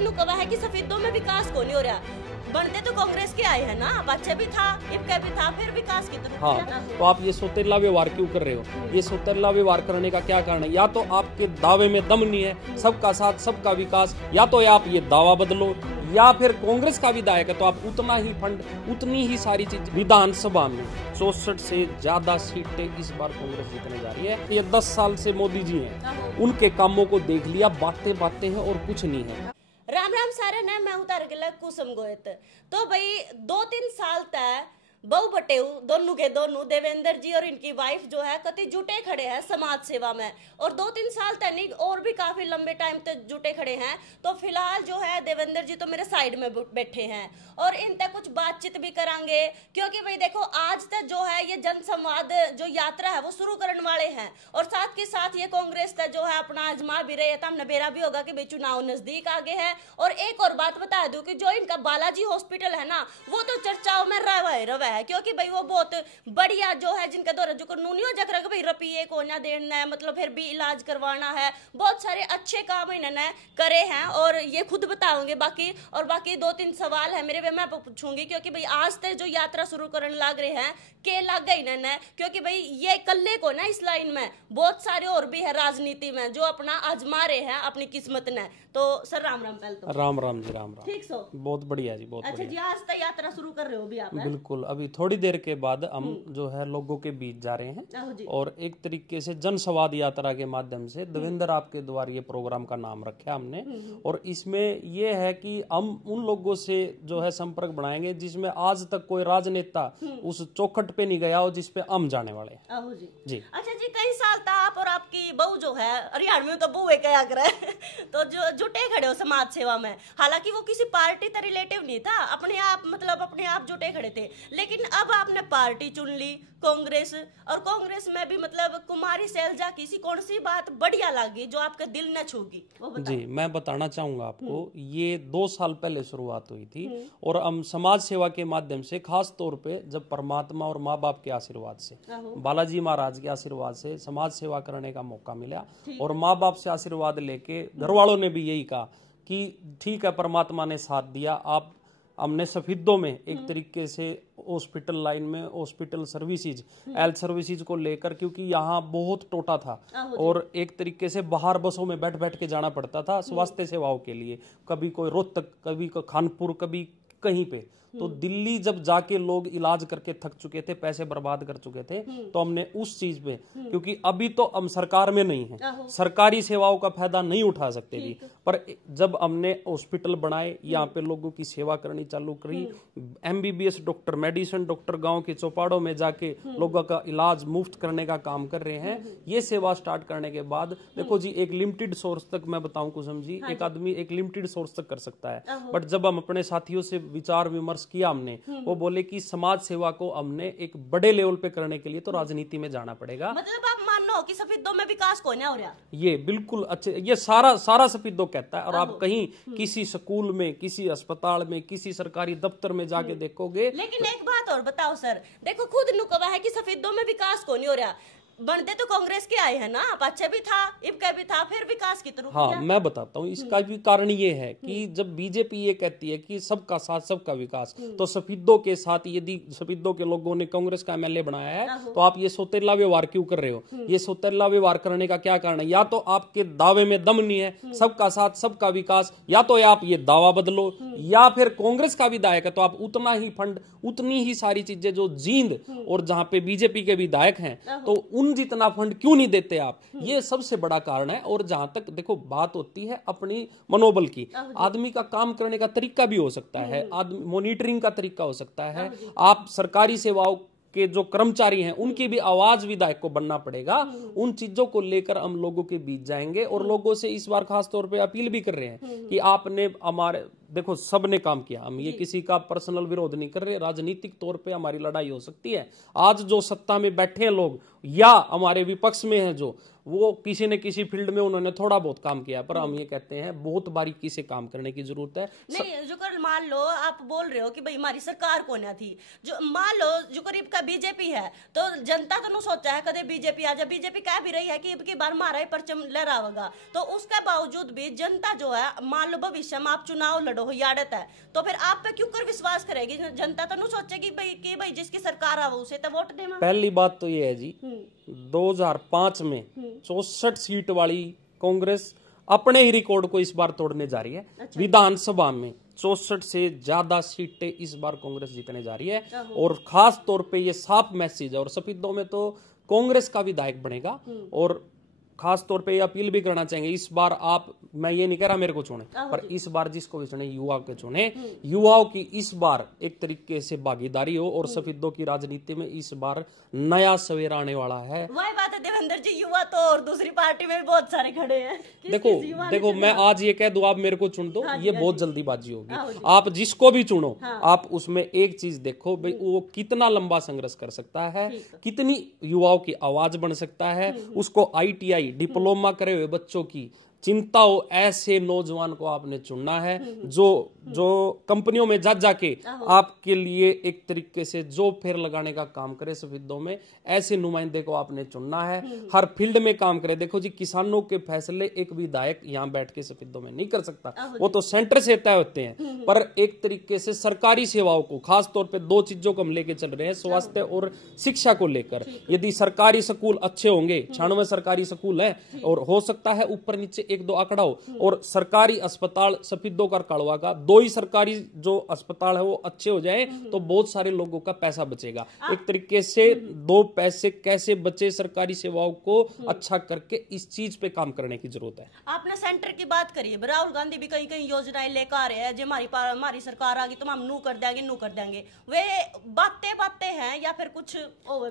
नु कहा है कि सफेदों में विकास को नहीं हो रहा। बनते तो कांग्रेस के आए हैं ना, बच्चे भी था, इबका भी था, फिर विकास की तरफ। हाँ, तो आप ये सोतेला व्यवहार क्यों कर रहे हो? ये सोतेला व्यवहार करने का क्या कारण है? या तो आपके दावे में दम नहीं है, सबका साथ सबका विकास, या तो आप ये दावा बदलो, या फिर कांग्रेस का विधायक है तो आप उतना ही फंड, उतनी ही सारी चीज। विधानसभा में 64 से ज्यादा सीटें इस बार कांग्रेस जीतने जा रही है। ये 10 साल से मोदी जी हैं, उनके कामों को देख लिया, बातें बातें हैं और कुछ नहीं है। राम राम सारे ने मैं उतार गला कुसुम गोयत। तो भाई 2-3 साल तक बहु बटेऊ दोनों के दोनों देवेंद्र जी और इनकी वाइफ जो है कति जुटे खड़े हैं समाज सेवा में, और 2-3 साल तक नहीं और भी काफी लंबे टाइम तक जुटे खड़े हैं। तो फिलहाल जो है देवेंद्र जी तो मेरे साइड में बैठे हैं और इन तक कुछ बातचीत भी करांगे, क्योंकि भाई देखो आज तक जो है ये जन संवाद जो यात्रा है वो शुरू करने वाले हैं, और साथ के साथ ये कांग्रेस तक जो है अपना आजमा भी रहे। हमने बेरा भी होगा कि भाई चुनाव नजदीक आगे है। और एक और बात बता दूं कि जो इनका बालाजी हॉस्पिटल है ना, वो तो चर्चाओं में रवा है, क्योंकि भाई वो बहुत बढ़िया जो है जिनके द्वारा जो कानूनी हो जाकर भाई रुपये को ना देना है, मतलब फिर भी इलाज करवाना है, बहुत सारे अच्छे काम इन्होंने करे हैं और ये खुद बताओगे। बाकी 2-3 सवाल है मेरे, मैं पूछूंगी, क्योंकि भाई आज तक जो यात्रा शुरू करने लग रहे हैं के लग गई इन्होंने, क्योंकि भाई ये कल्ले को ना इस लाइन में बहुत सारे और भी है राजनीति में जो अपना आजमा रहे हैं अपनी किस्मत ने। तो सर राम राम। पहले तो राम राम जी, राम राम। ठीक सो, बहुत बढ़िया जी, बहुत अच्छा जी। आज तक यात्रा शुरू कर रहे हो भी आप? बिल्कुल, अभी थोड़ी देर के बाद हम जो है लोगों के बीच जा रहे हैं और एक तरीके से जन संवाद यात्रा के माध्यम से देवेंद्र आपके द्वारा ये प्रोग्राम का नाम रखा हमने, और इसमें ये है कि हम उन लोगों से जो है संपर्क बनाएंगे जिसमें आज तक कोई राजनेता उस चौखट पे नहीं गया हो जिस पे हम जाने वाले हैं। जी। अच्छा जी, कई साल तक आप और आपकी बहू जो है, हरियाणा में तो बहू क्या करे तो जो जुटे खड़े हो समाज सेवा में, हालांकि वो किसी पार्टी का रिलेटिव नहीं था, अपने आप जुटे खड़े थे, लेकिन अब आपने पार्टी चुन ली कांग्रेस, और कांग्रेस में भी मतलब कुमारी शैलजा किसी कौन सी बात बढ़िया लगी जो आपका दिल न छूगी? जी, मैं बताना चाहूंगा आपको, ये 2 साल पहले शुरुआत हुई थी और हम समाज सेवा के माध्यम से, खास तौर पे जब परमात्मा और माँ बाप के आशीर्वाद से, बालाजी महाराज के आशीर्वाद से समाज सेवा करने का मौका मिला, और माँ बाप से आशीर्वाद लेके घर वालों ने भी यही कहा कि ठीक है, परमात्मा ने साथ दिया। आप हमने सफेदों में एक तरीके से हॉस्पिटल लाइन में हॉस्पिटल सर्विसेज, हेल्थ सर्विसेज को लेकर, क्योंकि यहाँ बहुत टोटा था और एक तरीके से बाहर बसों में बैठ बैठ के जाना पड़ता था स्वास्थ्य सेवाओं के लिए, कभी कोई रोहतक, कभी कोई खानपुर, कभी कहीं पे। तो दिल्ली जब जाके लोग इलाज करके थक चुके थे, पैसे बर्बाद कर चुके थे, तो हमने उस चीज पे, क्योंकि अभी तो हम सरकार में नहीं है, सरकारी सेवाओं का फायदा नहीं उठा सकते थी, पर जब हमने हॉस्पिटल बनाए, यहाँ पे लोगों की सेवा करनी चालू करी, MBBS डॉक्टर, मेडिसिन डॉक्टर गांव के चौपाड़ों में जाके लोगों का इलाज मुफ्त करने का काम कर रहे हैं। ये सेवा स्टार्ट करने के बाद देखो जी, एक लिमिटेड सोर्स तक मैं बताऊं कुसुम जी, एक आदमी एक लिमिटेड सोर्स तक कर सकता है, बट जब हम अपने साथियों से विचार विमर्श किया हमने, वो बोले कि समाज सेवा को हमने एक बड़े लेवल पे करने के लिए तो राजनीति में जाना पड़ेगा। मतलब आप मानो कि सफेदों में विकास को नहीं हो रहा? ये बिल्कुल अच्छे, ये सारा सफेदों कहता है, और आप कहीं किसी स्कूल में, किसी अस्पताल में, किसी सरकारी दफ्तर में जाके देखोगे। लेकिन एक बात और बताओ सर, देखो खुद नु कहा है कि सफेदों में विकास को नहीं हो रहा। बनते तो कांग्रेस के आए हैं ना, बच्चे भी था, इबका भी था, फिर विकास की तरफ। हाँ, मैं बताता हूँ, इसका भी कारण ये है कि जब बीजेपी ये कहती है कि सबका साथ सबका विकास, तो सफेदों के साथ यदि सफेदों के लोगों ने कांग्रेस का MLA बनाया है, तो आप ये सोतेला व्यवहार क्यों कर रहे हो? ये सोतेला व्यवहार करने का क्या कारण है? या तो आपके दावे में दम नहीं है, सबका साथ सबका विकास, या तो आप ये दावा बदलो, या फिर कांग्रेस का विधायक है तो आप उतना ही फंड, उतनी ही सारी चीजें जो जींद और जहां पे बीजेपी के विधायक हैं, तो उन जितना फंड क्यों नहीं देते आप? ये सबसे बड़ा कारण है। और जहां तक देखो बात होती है अपनी मनोबल की, आदमी का काम करने का तरीका भी हो सकता है, मॉनिटरिंग का तरीका हो सकता है, आप सरकारी सेवाओं के जो कर्मचारी हैं उनकी भी आवाज विधायक को बनना पड़ेगा। उन चीजों को लेकर हम लोगों के बीच जाएंगे और लोगों से इस बार खास तौर पे अपील भी कर रहे हैं कि आपने हमारे, देखो सबने काम किया, हम ये किसी का पर्सनल विरोध नहीं कर रहे, राजनीतिक तौर पे हमारी लड़ाई हो सकती है। आज जो सत्ता में बैठे हैं लोग या हमारे विपक्ष में हैं जो, वो किसी न किसी फील्ड में उन्होंने थोड़ा बहुत काम किया, पर हम ये कहते हैं बहुत बारीकी से काम करने की जरूरत है। नहीं जो कर मान लो आप बोल रहे हो कि भाई हमारी सरकार कौन है थी, जो मान लो जो करीब का बीजेपी है, तो जनता तो नहीं सोचा है कदे बीजेपी आ जाए, बीजेपी कह भी रही है कि इनकी बार मारा ही परचम लहरावेगा, तो उसके बावजूद भी जनता जो है मान लो भविष्य में आप चुनाव लड़ो हो यादत है, तो फिर आप पे क्यों कर विश्वास करेगी जनता? तो नहीं सोचेगी भाई जिसकी सरकार आवे उसे तो वोट दे। पहली बात तो ये है जी, 2005 में 64 सीट वाली कांग्रेस अपने ही रिकॉर्ड को इस बार तोड़ने जा रही है। अच्छा। विधानसभा में 64 से ज्यादा सीटें इस बार कांग्रेस जीतने जा रही है, और खास तौर पे ये साफ मैसेज है, और सफेदों में तो कांग्रेस का विधायक बनेगा। और खास तौर पे ये अपील भी करना चाहेंगे, इस बार आप, मैं ये नहीं कह रहा मेरे को चुने, पर इस बार जिसको भी चुने युवा के चुने, युवाओं की इस बार एक तरीके से भागीदारी हो, और सफेदों की राजनीति में इस बार नया सवेरा आने वाला है। वही बात है देवेंद्र जी, युवा तो और दूसरी पार्टी में भी बहुत सारे खड़े हैं। देखो मैं आज ये कह दूं आप मेरे को चुन दो, ये बहुत जल्दीबाजी होगी। आप जिसको भी चुनो, आप उसमें एक चीज देखो भाई वो कितना लंबा संघर्ष कर सकता है, कितनी युवाओं की आवाज बन सकता है, उसको ITI डिप्लोमा करे हुए बच्चों की चिंता हो, ऐसे नौजवान को आपने चुनना है, जो कंपनियों में जा जाके आपके लिए एक तरीके से जॉब फेयर लगाने का काम करे सफेदों में, ऐसे नुमाइंदे को आपने चुनना है, हर फील्ड में काम करे। देखो जी, किसानों के फैसले एक विधायक यहाँ बैठ के सफेदों में नहीं कर सकता, वो तो सेंटर से तय होते हैं, पर एक तरीके से सरकारी सेवाओं को, खास तौर पे 2 चीजों को हम लेके चल रहे हैं, स्वास्थ्य और शिक्षा को लेकर। यदि सरकारी स्कूल अच्छे होंगे, 96 सरकारी स्कूल है, और हो सकता है ऊपर नीचे 1-2 आंकड़ा हो, और सरकारी अस्पताल सफेदों का कड़वा का 2 ही सरकारी जो अस्पताल है वो अच्छे हो जाए, तो बहुत सारे लोगों का पैसा बचेगा। एक तरीके से 2 पैसे कैसे बचे सरकारी सेवाओं को अच्छा करके, इस चीज पे काम करने की जरूरत है। आपने सेंटर की बात करी है, राहुल गांधी भी कई कई योजनाएं लेकर आ रहे हैं, जो हमारी सरकार आ गई तो हम नू कर देंगे, वे बातें हैं या फिर कुछ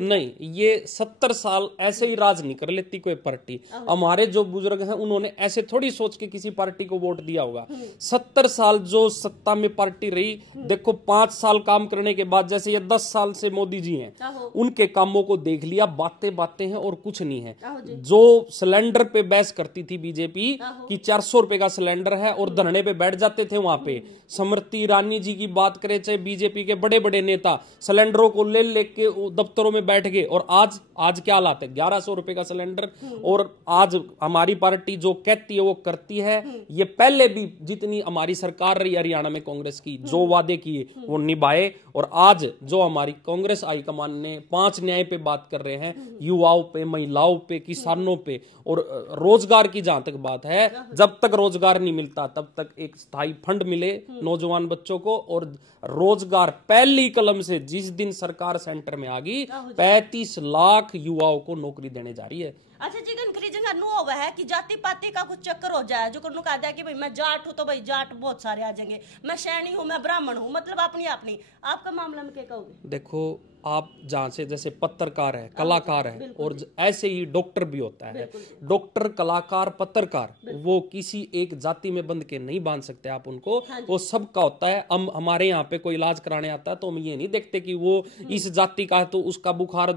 नहीं? ये 70 साल ऐसे ही राज नहीं कर लेती कोई पार्टी। हमारे जो बुजुर्ग हैं उन्होंने ऐसे थोड़ी सोच के किसी पार्टी को वोट दिया होगा। 70 साल जो सत्ता में पार्टी रही, देखो 5 साल काम करने के बाद, जैसे ये 10 साल से मोदी जी हैं, उनके कामों को देख लिया, बातें हैं और कुछ नहीं है। जो सिलेंडर पे बहस करती थी बीजेपी कि 400 रुपए का सिलेंडर है, और धरने पे बैठ जाते थे वहां पे, स्मृति ईरानी जी की बात करें, चाहे बीजेपी के बड़े बड़े नेता, सिलेंडरों को ले लेके दफ्तरों में बैठ गए, और आज क्या हालात है, 1100 रुपए का सिलेंडर। और आज हमारी पार्टी जो कहती है वो करती है। ये पहले भी जितनी हमारी सरकार रही हरियाणा में कांग्रेस की, जो वादे किए वो निभाए, और आज जो हमारी कांग्रेस हाईकमान ने 5 न्याय पे बात कर रहे हैं, युवाओं पे, महिलाओं पे, किसानों पे, और रोजगार की जहां तक बात है, जब तक रोजगार नहीं मिलता तब तक एक स्थायी फंड मिले नौजवान बच्चों को, और रोजगार पहली कलम से जिस दिन सरकार सेंटर में आ गई, 35 लाख युवाओं को नौकरी देने जा रही है। अच्छा जी, नु हुआ है कि जाति पाति का कुछ चक्कर हो जाए, जो कहता है कि भाई मैं जाट हूं तो भाई जाट बहुत सारे आ जाएंगे, मैं सैनी हूं, मैं ब्राह्मण हूं, मतलब अपनी आपका मामला में क्या कहोगे? देखो, आप जहां से जैसे पत्रकार है, कलाकार है, और ऐसे ही डॉक्टर भी होता है, डॉक्टर, कलाकार, पत्रकार, वो किसी एक जाति में बंध के नहीं बांध सकते आप उनको, वो सबका होता है। हम हमारे यहाँ पे कोई इलाज कराने आता है तो हम ये नहीं देखते कि वो इस जाति का है तो उसका बुखार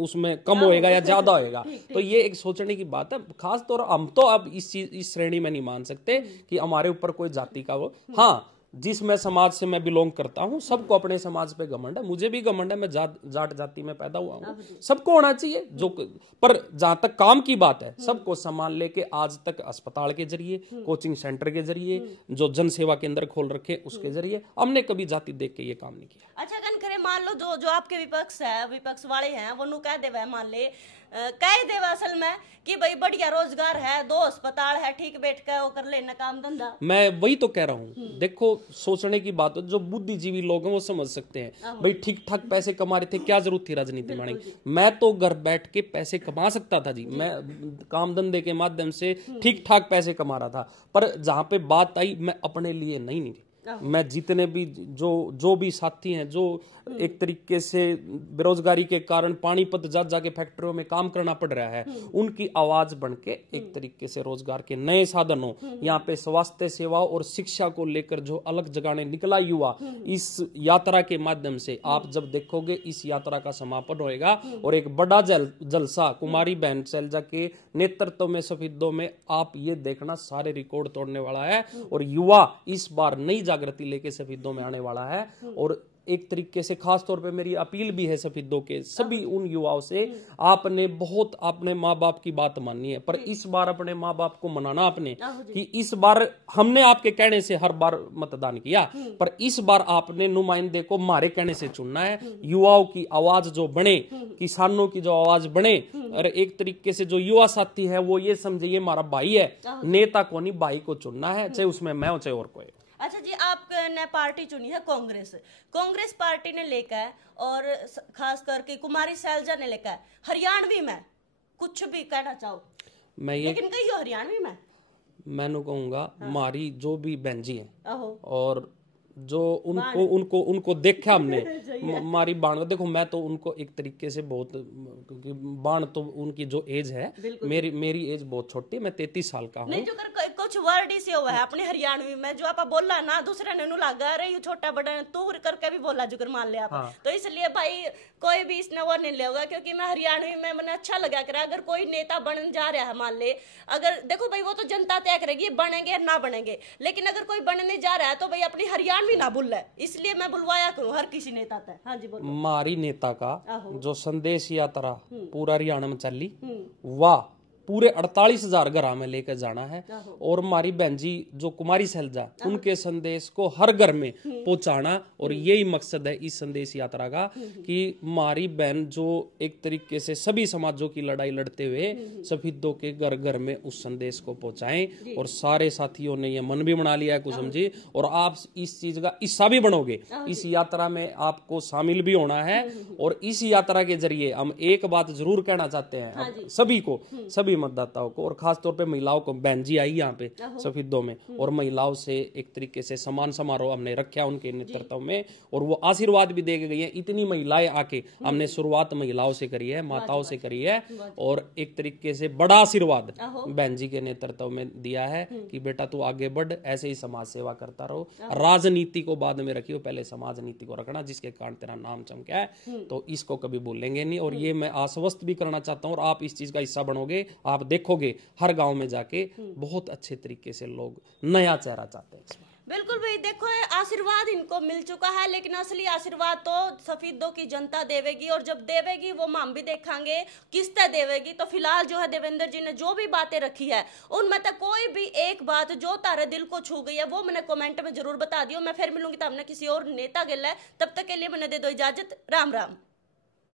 उसमें कम होएगा या ज्यादा होएगा, तो ये एक सोचने की बात है। खास तौर हम तो अब इस श्रेणी में नहीं मान सकते कि हमारे ऊपर कोई जाति का वो, हाँ, जिस मैं समाज से मैं बिलोंग करता हूं, सबको अपने समाज पे घमंड है, मुझे भी घमंड है, मैं जाट जाति में पैदा हुआ हूं, सबको होना चाहिए। जो पर जहां तक काम की बात है, सबको सम्मान लेके आज तक अस्पताल के जरिए, कोचिंग सेंटर के जरिए, जो जन सेवा केंद्र खोल रखे उसके जरिए, हमने कभी जाति देख के ये काम नहीं किया। अच्छा करे, मान लो जो आपके विपक्ष वाले हैं वो नु कह देवे, मान ले कह देवे असल में कि भाई बढ़िया रोजगार है, 2 अस्पताल है, ठीक बैठ के वो कर लेना काम धंधा। मैं वही तो कह रहा हूँ, देखो सोचने की बात है, जो बुद्धिजीवी लोग हैं वो समझ सकते हैं भाई ठीक ठाक पैसे कमा रहे थे, क्या जरूरत थी राजनीति में आने की। मैं तो घर बैठ के पैसे कमा सकता था जी, मैं काम धंधे के माध्यम से ठीक ठाक पैसे कमा रहा था, पर जहां पे बात आई मैं अपने लिए नहीं मैं जितने भी जो भी साथी हैं जो एक तरीके से बेरोजगारी के कारण पानीपत जाके फैक्ट्रियों में काम करना पड़ रहा है, उनकी आवाज बन के एक तरीके से रोजगार के नए साधनों, यहाँ पे स्वास्थ्य सेवा और शिक्षा को लेकर जो अलग जगाने निकला युवा, इस यात्रा के माध्यम से आप जब देखोगे इस यात्रा का समापन होएगा और एक बड़ा जलसा कुमारी बहन शैलजा के नेतृत्व में शहीदों में आप ये देखना सारे रिकॉर्ड तोड़ने वाला है। और युवा इस बार नई जागृति लेके शहीदों में आने वाला है। और एक तरीके से खास तौर पे मेरी अपील भी है शहीदों के सभी उन युवाओं से, आपने बहुत अपने माँ बाप की बात माननी है, पर इस बार अपने माँ बाप को मनाना आपने कि इस बार हमने आपके कहने से हर बार मतदान किया, पर इस बार आपने नुमाइंदे को हमारे कहने से चुनना है। युवाओं की आवाज जो बने, किसानों की जो आवाज बने, और एक तरीके से जो युवा साथी है वो ये समझे ये हमारा भाई है, नेता को नहीं भाई को चुनना है, चाहे उसमें मैं हो चाहे और कोई। अच्छा जी, आपने पार्टी चुनी है कांग्रेस पार्टी ने लेकर, और खास करके कुमारी शैलजा ने लेकर हरियाणवी में कुछ भी कहना चाहो मैं ये, लेकिन कहियो हरियाणवी में मैंने कहूंगा हमारी जो भी बहन जी है और जो उनको देखा हमने हमारी बाण, देखो मैं तो उनको एक तरीके से बहुत, क्योंकि बाण तो उनकी जो एज है, मेरी एज बहुत छोटी है, मैं 33 साल का हूँ। नहीं, जो कुछ वर्ड ही से हुआ है अपनी हरियाणवी में जो आप बोला ना, दूसरे ने लगा रहे छोटा बड़ा तू करके भी बोला जुगर मान लिया आप। तो इसलिए भाई कोई भी इसने वो नहीं लेगा, क्योंकि मैं हरियाणवी में मैंने अच्छा लगा कर, अगर कोई नेता बनने जा रहा है मान ले, अगर देखो भाई वो तो जनता तय करेगी बनेंगे ना बनेंगे, लेकिन अगर कोई बनने जा रहा है तो भाई अपनी हरियाणवी ना भूल है, इसलिए मैं बुलवाया करूं हर किसी नेता तक। हाँ जी बोलो। हमारी नेता का जो संदेश यात्रा पूरा हरियाणा में चली, वाह पूरे 48,000 घर में लेकर जाना है। और हमारी बहन जी जो कुमारी शैलजा, उनके संदेश को हर घर में पहुंचाना, और यही मकसद है इस संदेश यात्रा का कि हमारी बहन जो एक तरीके से सभी समाजों की लड़ाई लड़ते हुए शहीदों के घर घर में उस संदेश को पहुंचाएं। और सारे साथियों ने यह मन भी बना लिया है कुछ समझे, और आप इस चीज का हिस्सा भी बनोगे, इस यात्रा में आपको शामिल भी होना है। और इस यात्रा के जरिए हम एक बात जरूर कहना चाहते हैं सभी को, सभी मतदाताओं को, और खास तौर पे महिलाओं को। बहन जी आई यहाँ पे शहीदों में, और महिलाओं से एक तरीके से समान समारोह हमने रखा उनके नेतृत्व में, और वो आशीर्वाद भी दे के गई है। इतनी महिलाएं आके हमने शुरुआत महिलाओं से करी है, माताओं से करी है, और एक तरीके से बड़ा आशीर्वाद बहन जी के नेतृत्व में दिया है कि बेटा तू आगे बढ़, ऐसे ही समाज सेवा करता रहो, राजनीति को बाद में रखियो, पहले समाज नीति को रखना, जिसके कारण तेरा नाम चमका है, तो इसको कभी भूलेंगे नहीं। और ये मैं आश्वस्त भी करना चाहता हूँ, और आप इस चीज का हिस्सा बनोगे। आप देखोगे हर गांव में जाके बहुत अच्छे तरीके से लोग नया चेहरा चाहते हैं। बिल्कुल भाई, देखो आशीर्वाद इनको मिल चुका है, लेकिन असली आशीर्वाद तो शहीदों की जनता देवेगी, और जब देवेगी वो हम भी देखेंगे किस तरह देवेगी। तो फिलहाल जो है देवेंद्र जी ने जो भी बातें रखी है उनमें तक कोई भी एक बात जो तारे दिल को छू गई है वो मैंने कमेंट में जरूर बता दियो। मैं फिर मिलूंगी तो हमने किसी और नेता गिला है, तब तक के लिए मैंने दे दो इजाजत। राम राम।